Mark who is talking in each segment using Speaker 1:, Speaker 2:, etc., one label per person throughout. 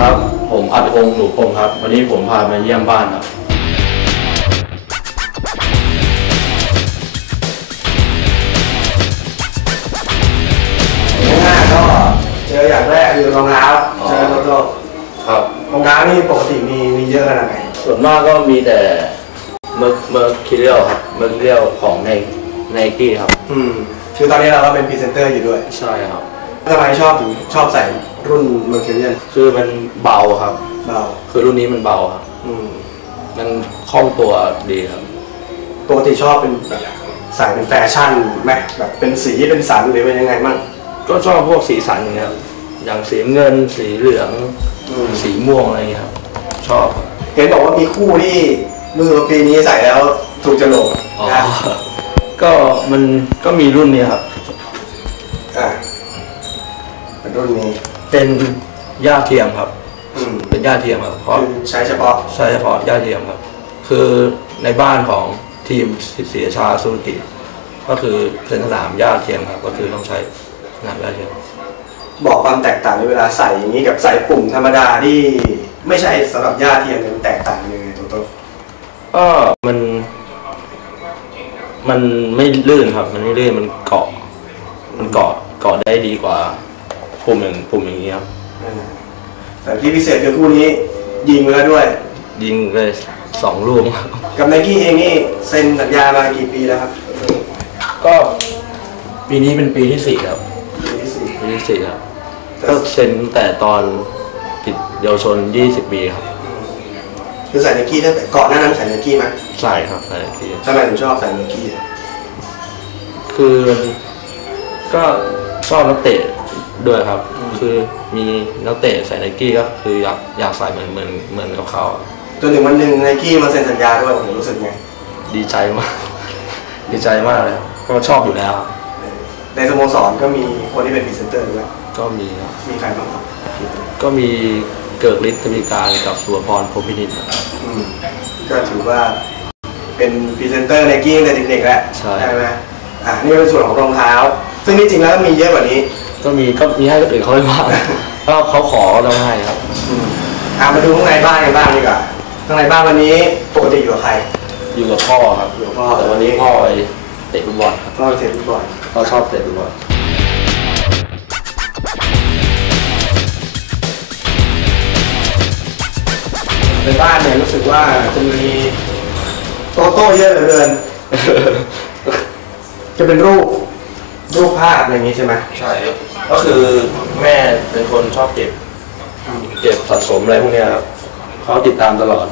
Speaker 1: ครับ ผมอัดพงษ์หนูพงษ์ครับ วันนี้ผมพามาเยี่ยมบ้านครับ
Speaker 2: ง่ายๆก็เจออย่างแรกคือรองเท้า
Speaker 1: อ๋อ
Speaker 2: เจอโตโต้
Speaker 1: ครับ
Speaker 2: รองเท้านี่ปกติมีมีเยอะขนาดไหน
Speaker 1: ส่วนมากก็มีแต่เมอร์เมอร์คิเรียลครับเมอร์คิเรียลของในในกี้ครับ
Speaker 2: อืมคือตอนนี้เราก็เป็นพรีเซนเตอร์อยู่ด้วย
Speaker 1: ใช่ครับ
Speaker 2: ทำไมชอบถึงชอบใส่ รุ่นเมอร์เคเรียน
Speaker 1: คือมันเบาครับ
Speaker 2: เบา
Speaker 1: คือรุ่นนี้มันเบาครับ
Speaker 2: อืม
Speaker 1: มันคล่องตัวดีครับ
Speaker 2: ปกติชอบเป็นแบบใส่เป็นแฟชั่นไหมแบบเป็นสีเป็นสันหรือเป็นยังไงบ้าง
Speaker 1: ก็ชอบพวกสีสันอย่างเงี้ยครับอย่างสีเงินสีเหลือง
Speaker 2: อืม
Speaker 1: สีม่วงอะไรอย่างเงี้ยครับ ชอบครับ
Speaker 2: เห็นบอกว่ามีคู่ที่รู้สึกว่าปีนี้ใส่แล้วถูกจรก
Speaker 1: อ๋อ
Speaker 2: นะ
Speaker 1: ก็มันก็มีรุ่นนี้ครับ
Speaker 2: อ่าเป็นรุ่นนี้
Speaker 1: เป็นหญ้าเทียมครับ
Speaker 2: อืม
Speaker 1: เป็นหญ้าเทียมครับเพราะ
Speaker 2: คือใช้เฉพาะ
Speaker 1: ใช่เฉพาะหญ้าเทียมครับ คือในบ้านของทีมศรีราชาสุกิก็คือเป็นสนามหญ้าเทียมครับ ก็คือต้องใช้สนามหญ้าเทียม
Speaker 2: บอกความแตกต่างในเวลาใส่อย่างนี้กับใส่ปุ่มธรรมดาที่ไม่ใช่สำหรับญาติเทียมเนี่ยมันแตกต่างยังไงตัวโต
Speaker 1: ก็มัน มันไม่ลื่นครับ มันไม่ลื่นมันเกาะ มันเกาะเกาะได้ดีกว่า ปุ่มอย่างปุ่มอย่างนี้ครับ
Speaker 2: อ่าแต่ที่พิเศษคือคู่นี้ยิงไปแล้วด้วย
Speaker 1: ยิงเลยสองลูกครับ
Speaker 2: กับไนกี้เองนี่เซ็นสัญญามากี่ปีแล้วครับ
Speaker 1: ก็ปีนี้เป็นปีที่สี่ครับ
Speaker 2: ปีที่สี่
Speaker 1: ปีที่สี่ครับก็เซ็นตั้งแต่ตอนติดเยาวชน20ปีครับ
Speaker 2: คือใส่ไนกี้ตั้งแต่ก่อนหน้านั้นใส่ไนกี้ไหม
Speaker 1: ใช่ครับใช่ที่
Speaker 2: ทำไมถึงชอบใส่ไนกี้
Speaker 1: คือก็ชอบนักเตะ ด้วยครับ คือมีนักเตะใส่ไนกี้ก็คืออยากอยากใส่เหมือนเหมือนเหมือนกับเขาอะ
Speaker 2: จนถึงวันหนึ่งไนกี้มาเซ็นสัญญาด้วยผมรู้สึกไง
Speaker 1: ดีใจมาก ดีใจมากเลยครับก็ชอบอยู่แล้วครับ
Speaker 2: ในสโมสรก็มีคนที่เป็นพรีเซนเตอร์ด้วย
Speaker 1: ก็มีครับ
Speaker 2: มีใครบ้างครับ
Speaker 1: ก็มีเกิดฤทธิ์ธมิการกับสุวพรพรหมพินิจครับ
Speaker 2: อืมก็ถือว่าเป็นพรีเซนเตอร์ไนกี้ตั้งแต่เด็กๆแล้ว
Speaker 1: ใช่
Speaker 2: ไหมอ่านี่เป็นส่วนของรองเท้า ซึ่งที่จริงแล้วมีเยอะกว่านี้
Speaker 1: ก็มีก็มีให้คนอื่นเขาไม่ว่าก็เขาขอก็ต้องให้ครับ
Speaker 2: อืมอ่ามาดูข้างในบ้านกันบ้างดีกว่าข้างในบ้านวันนี้ปกติอยู่กับใคร
Speaker 1: อยู่กับพ่อครับ
Speaker 2: อยู่กับพ่อ
Speaker 1: แต่วันนี้พ่อไปเตะฟุตบอลครับ
Speaker 2: ก็เทปฟุตบอล
Speaker 1: เขาชอบเตะฟุตบอล
Speaker 2: ในบ้านเนี่ยรู้สึกว่าจะมีโตโต้เยอะเหลือเกิน จะเป็นรูป รูปภาพอะไรอย่างงี้ใช่ไหม
Speaker 1: ใช่ครับก็คือแม่เป็นคนชอบเก็บ เก็บสะสมอะไรพวกเนี้ยครับเขาติดตามตลอด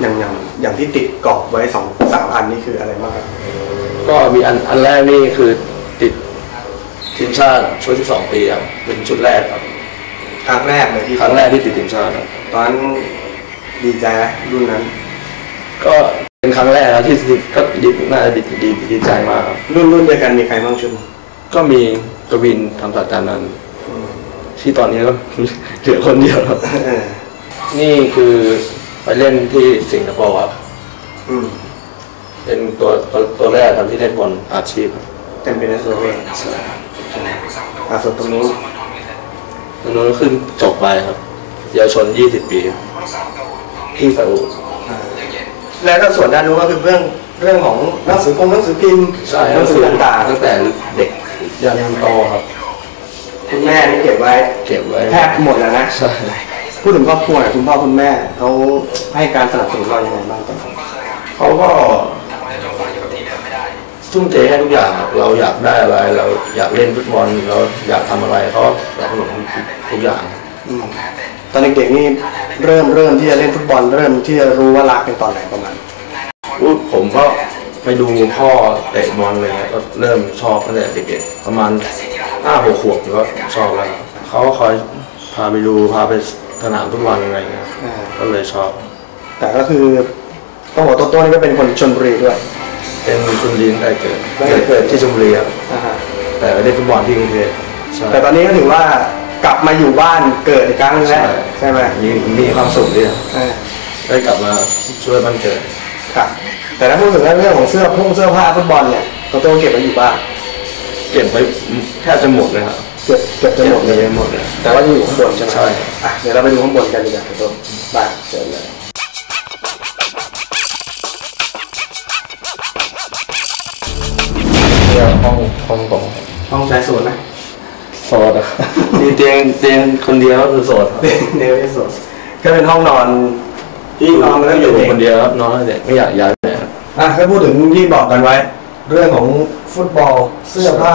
Speaker 2: อย่างอย่างอย่างที่ติดกรอบไว้สองสามอันนี่คืออะไรบ้างครับ
Speaker 1: ก็มีอันอันแรกนี่คือติดทีมชาติชุดที่สองปีครับเป็นชุดแรกครับ
Speaker 2: ครั้งแรกเลยที่
Speaker 1: ครั้งแรกที่ติดทีมชาติครับ
Speaker 2: ตอนนั้นดีใจไหมรุ่นนั้น
Speaker 1: ก็เป็นครั้งแรกครับที่ที่ก็ ดีน่าจะดีดีดีใจมากครับ
Speaker 2: รุ่นรุ่นเดียวกันมีใครบ้างชุด
Speaker 1: ก็มีกวินทำศาสตราจารย์นันท์ที่ตอนนี้ก็เหลือคนเดียวครับ
Speaker 2: เออ
Speaker 1: นี่คือไปเล่นที่สิงคโปร์ครับ
Speaker 2: อืม
Speaker 1: เป็นตัวตัวตัวแรกครับที่เล่นบอลอาชีพครับ
Speaker 2: เต็มเป็นนักเรียนอ่าส่วนตรงนู้น
Speaker 1: ตอนนู้นขึ้นจบไปครับเยาวชน 20 ปีครับที่ซาอุ
Speaker 2: อ่าแล้วก็ส่วนด้านนู้นก็คือเรื่อง เรื่องของหนังสือคงหนังสือพิมพ์
Speaker 1: ใช่
Speaker 2: หนังสือต่าง
Speaker 1: ตั้งแต่เด็กยันโตครับ
Speaker 2: ๆคุณแม่นี่เก็บไว้
Speaker 1: เก็บไว้
Speaker 2: แทบหมดแล้วนะ
Speaker 1: ใช่
Speaker 2: พูดถึงครอบครัวหน่อยคุณพ่อคุณแม่เขาให้การสนับสนุนเรายังไงบ้างครับ
Speaker 1: เขาก็ทุ่มเทให้ทุกอย่างครับเราอยากได้อะไร เราอยากเล่นฟุตบอลเราอยากทำอะไรเขาสนับสนุนทุกอย่าง
Speaker 2: อืมตอนเด็กๆนี่เริ่มเริ่มที่จะเล่นฟุตบอลเริ่มที่จะรู้ว่ารักเป็นตอนไหนประมาณ
Speaker 1: อุ๊ยผมก็ไปดูพ่อเตะบอลเลยครับก็เริ่มชอบตั้งแต่เด็กๆประมาณห้าหกขวบก็ชอบแล้วครับเขาก็คอยพาไปดูพาไปสนามฟุตบอลอะไรอย่างเงี้ย
Speaker 2: อ่า
Speaker 1: ก็เลยชอบ
Speaker 2: แต่ก็คือต้องบอกว่าโตโต้นี่ก็เป็นคนชนบุรีด้วย
Speaker 1: เป็นคุณลินได้เกิด
Speaker 2: ได้เกิด
Speaker 1: ที่ชลบุรีครับ
Speaker 2: นะฮะ
Speaker 1: แต่ไปเล่นฟุตบอลที่กรุงเทพใช่
Speaker 2: แต่ตอนนี้ก็ถือว่ากลับมาอยู่บ้านเกิดอีกครั้งหนึงแล้วใช่ไหม
Speaker 1: มีมีความสุขดีครับ
Speaker 2: อ่า
Speaker 1: ได้กลับมาช่วยบ้านเกิด
Speaker 2: ครับ แต่ถ้าพูดถึงเรื่องของเสื้อพุ่งเสื้อผ้าฟุตบอลเนี่ยโตโต้เก็บไว้อยู่บ้าน
Speaker 1: เก็บไว้แทบจะหมดเลยครับ
Speaker 2: เเกือบเกือบจะหมดเลย
Speaker 1: หมดเลย
Speaker 2: แต่ว่ายังอยู่ข้างบนใช่ไหม
Speaker 1: ใช่
Speaker 2: อะเดี๋ยวเราไปดูข้างบนกันดีกว่าครับผมไปเชิญเลย
Speaker 1: เนี่ยห้องห้องผม
Speaker 2: ห้องชายโซนไหม
Speaker 1: โสดอะมีเตียงเตียงคนเดียวก็คือโสดครับ
Speaker 2: เนวที่โซนก็เป็นห้องนอน ที่นอนมาตั้ง
Speaker 1: อ
Speaker 2: แต่
Speaker 1: ยู่
Speaker 2: เด็ก
Speaker 1: คนเดียวครับนอนตั้งแต่เด็กไม่อยากย้ายไปไหนครับ
Speaker 2: อะก็พูดถึงที่บอกกันไว้ เรื่องของฟุตบอลเสื้อผ้า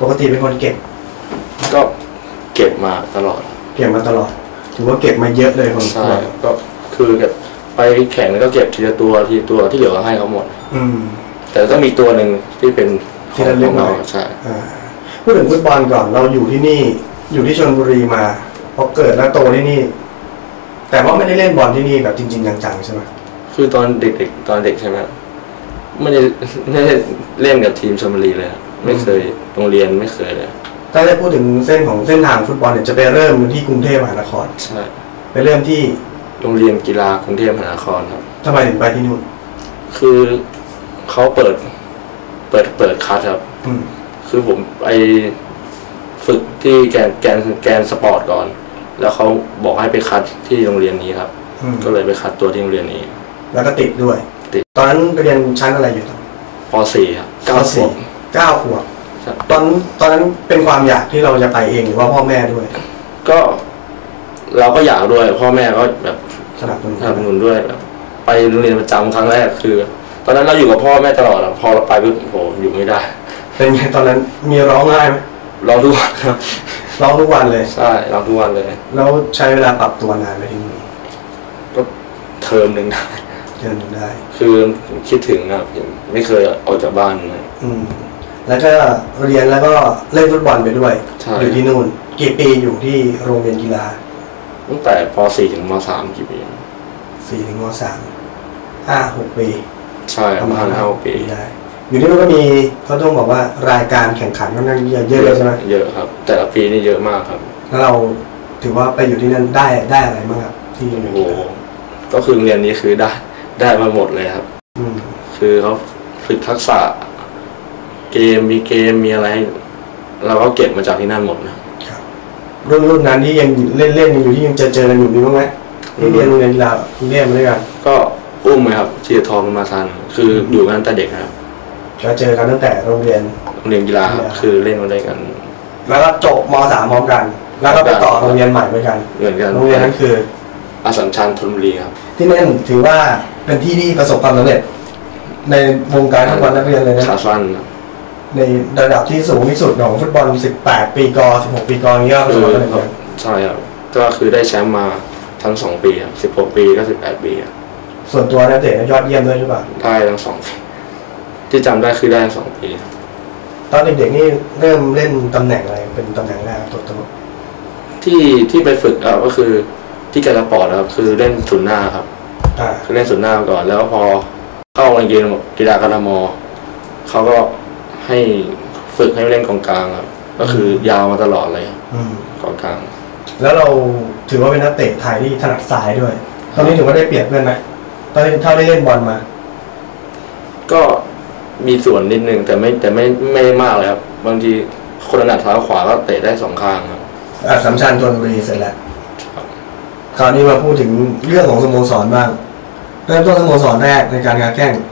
Speaker 2: ปกติเป็นคนเก็บ
Speaker 1: ก็เก็บมาตลอด
Speaker 2: เก็บมาตลอด ถือว่าเก็บมาเยอะเลยคน
Speaker 1: ใช่ก็คือเก็บไปแข่งแล้วก็เก็บทีละตัวทีละตัวที่เหลือก็ให้เขาหมด
Speaker 2: อืม
Speaker 1: แต่ก็มีตัวหนึ่งที่เป็นข
Speaker 2: ที่
Speaker 1: อง
Speaker 2: ระลึ
Speaker 1: ข
Speaker 2: ก
Speaker 1: อง
Speaker 2: หน่
Speaker 1: เรา
Speaker 2: อย
Speaker 1: ใช่
Speaker 2: อ่าพูดถึงฟุตบอลก่อนเราอยู่ที่นี่ อยู่ที่ชลบุรีมาพอเกิดแล้วโตที่นี่ แต่ว่าไม่ได้เล่นบอลที่นี่แบบจริง ๆ จังๆใช่ไหม
Speaker 1: คือตอนเด็กๆตอนเด็กใช่ไหมไม่ได้ไม่ได้เล่นกับทีมชลบุรีเลยครับไม่เคยโรงเรียนไม่เคยเลย
Speaker 2: ถ้าได้พูดถึงเส้นของเส้นทางฟุตบอลเนี่ยจะไปเริ่มที่กรุงเทพมหานคร
Speaker 1: ใช่
Speaker 2: ไปเริ่มที่
Speaker 1: โรงเรียนกีฬากรุงเทพมหานครครับ
Speaker 2: ทำไมถึงไปที่นู่น
Speaker 1: คือเขาเปิด เปิดเปิดคัดครับ
Speaker 2: อืม
Speaker 1: คือผมไปฝึกที่แกนแกนแกนสปอร์ตก่อน แล้วเขาบอกให้ไปคัดที่โรงเรียนนี้ครับ
Speaker 2: อืม
Speaker 1: ก็เลยไปคัดตัวที่โรงเรียนนี้
Speaker 2: แล้วก็ติดด้วย
Speaker 1: ติด
Speaker 2: ตอนนั้นเรียนชั้นอะไรอยู่ตอน
Speaker 1: ป .4 ครับเก้าขวบ
Speaker 2: เก้าขวบ
Speaker 1: ครับ
Speaker 2: ตอนตอนนั้นเป็นความอยากที่เราจะไปเองหรือว่าพ่อแม่ด้วย
Speaker 1: ก็เราก็อยากด้วย พ่อแม่ก็แบบ
Speaker 2: สนับสนุน
Speaker 1: สนับสนุนด้วยแบบไปโรงเรียนประจำครั้งแรกคือ ตอนนั้นเราอยู่กับพ่อแม่ตลอดอะพอเราไปปุ๊บโหอยู่ไม่ได้
Speaker 2: เป็นไงตอนนั้นมีร้องไห้ไหม
Speaker 1: ร้องทุกวันครับ
Speaker 2: ร้องทุกวันเลย
Speaker 1: ใช่ร้องทุกวันเลย
Speaker 2: แล้วใช้เวลาปรับตัวนานไหมที่นี่
Speaker 1: ก็เทอมหนึ่งได้
Speaker 2: เดือนหนึ่งได้
Speaker 1: คือคิดถึงครับไม่เคยออกจากบ้านเลย
Speaker 2: อืมแล้วก็เรียนแล้วก็เล่นฟุตบอลไปด้วย
Speaker 1: ใช่
Speaker 2: อยู่ที่นู่น กี่ปีอยู่ที่โรงเรียนกีฬา
Speaker 1: ตั้งแต่ป .4 ถึงม .3 กี่ปี
Speaker 2: สี่ถึงมสามห้าหกปี
Speaker 1: ใช่ประมาณห้าปี
Speaker 2: ได้ อยู่ที่นู่นก็มีเขาต้องบอกว่ารายการแข่งขันค่อนข้างเยอะเยอะเลยใช่ไหม
Speaker 1: เยอะครับ แต่ละปีนี่เยอะมากครับ
Speaker 2: แล้วเราถือว่าไปอยู่ที่นั่นได้ได้อะไรบ้างครับ ที่โรงเรียน
Speaker 1: โอ้
Speaker 2: กี
Speaker 1: โห
Speaker 2: ฬา
Speaker 1: ก็คือโรงเรียนนี้คือได้ได้มาหมดเลยครับ
Speaker 2: อืม
Speaker 1: คือเขาฝึกทักษะ เกมมีเกมมีอะไร เราก็เก็บมาจากที่นั่นหมดนะ
Speaker 2: รุ่นรุ่นนั้นที่ยังเล่นเล่นกันอยู่ที่ยังเจอเจอกันอยู่มีบ้างไหมที่เรียนโรงเรียนกีฬากรุงเทพมาด้วยกัน
Speaker 1: ก็อุ้มไหมครับชีทองมาทัน คืออยู่กันตั้งแต่เด็กนะครับ
Speaker 2: ก็เจอกันตั้งแต่โรงเรียน
Speaker 1: โรงเรียนกีฬาครับคือเล่นมาด้วยกัน
Speaker 2: แล้วก็จบมสามพร้อมกัน แล้วก็ไปต่อโรงเรียนใหม่ด้วยกัน
Speaker 1: เหมือนกัน
Speaker 2: โรงเรียนนั้นคือ
Speaker 1: อาสัมชัญธนบุรีครับ
Speaker 2: ที่นั่นถือว่าเป็นที่ที่ประสบความสำเร็จ ในวงการฟุตบอลนักเรียนเลยนะ
Speaker 1: ขาสั้นครับ
Speaker 2: ในระดับที่สูงที่สุดของฟุตบอล 18 ปีกอ16 ปีกออย่างนี้ก็ประส
Speaker 1: คื
Speaker 2: บ
Speaker 1: อ
Speaker 2: ความสำเร็จเหมือนกัน
Speaker 1: ใช่ครับก็คือได้แชมป์มาทั้งสองปีครับสิบหกปีก็สิบแปดปีครับ
Speaker 2: ส่วนตัวนักเตะยอดเยี่ยมด้วยหรือเปล่า
Speaker 1: ได้ทั้งสองปี ที่จำได้คือได้ทั้งสองปี
Speaker 2: ตอนเด็กๆนี่เริ่มเล่นตำแหน่งอะไรเป็นตำแหน่งแรกตัวตัว
Speaker 1: ที่ที่ไปฝึกอะก็คือที่การสปอร์ตครับคือเล่นศูนย์หน้าครับ
Speaker 2: อ่า
Speaker 1: คือเล่นศูนย์หน้ามาก่อน แล้วพอเข้าโรงเรียนกีฬากรทมเขาก็ให้ฝึกให้เล่นกองกลางครับ ก็คือยาวมาตลอดเลยครับ
Speaker 2: อืม
Speaker 1: กองกลาง
Speaker 2: แล้วเราถือว่าเป็นนักเตะไทยที่ถนัดซ้ายด้วย ตอนนี้ถือว่าได้เปรียบเพื่อนไหมตอนนี้เท่าได้เล่นบอลมา
Speaker 1: ก็ มีส่วนนิดนึงแต่ไม่แต่ไม่ไม่ได้มากเลยครับ บางทีคนถนัดเท้าขวาก็เตะได้สองข้างครับ
Speaker 2: อะสำชัญธนบุรีเสร็จแล้วคราวนี้มาพูดถึงเรื่องของสโมสรบ้าง เริ่มต้นสโมสรแรกในการงานแข่ง
Speaker 1: ก็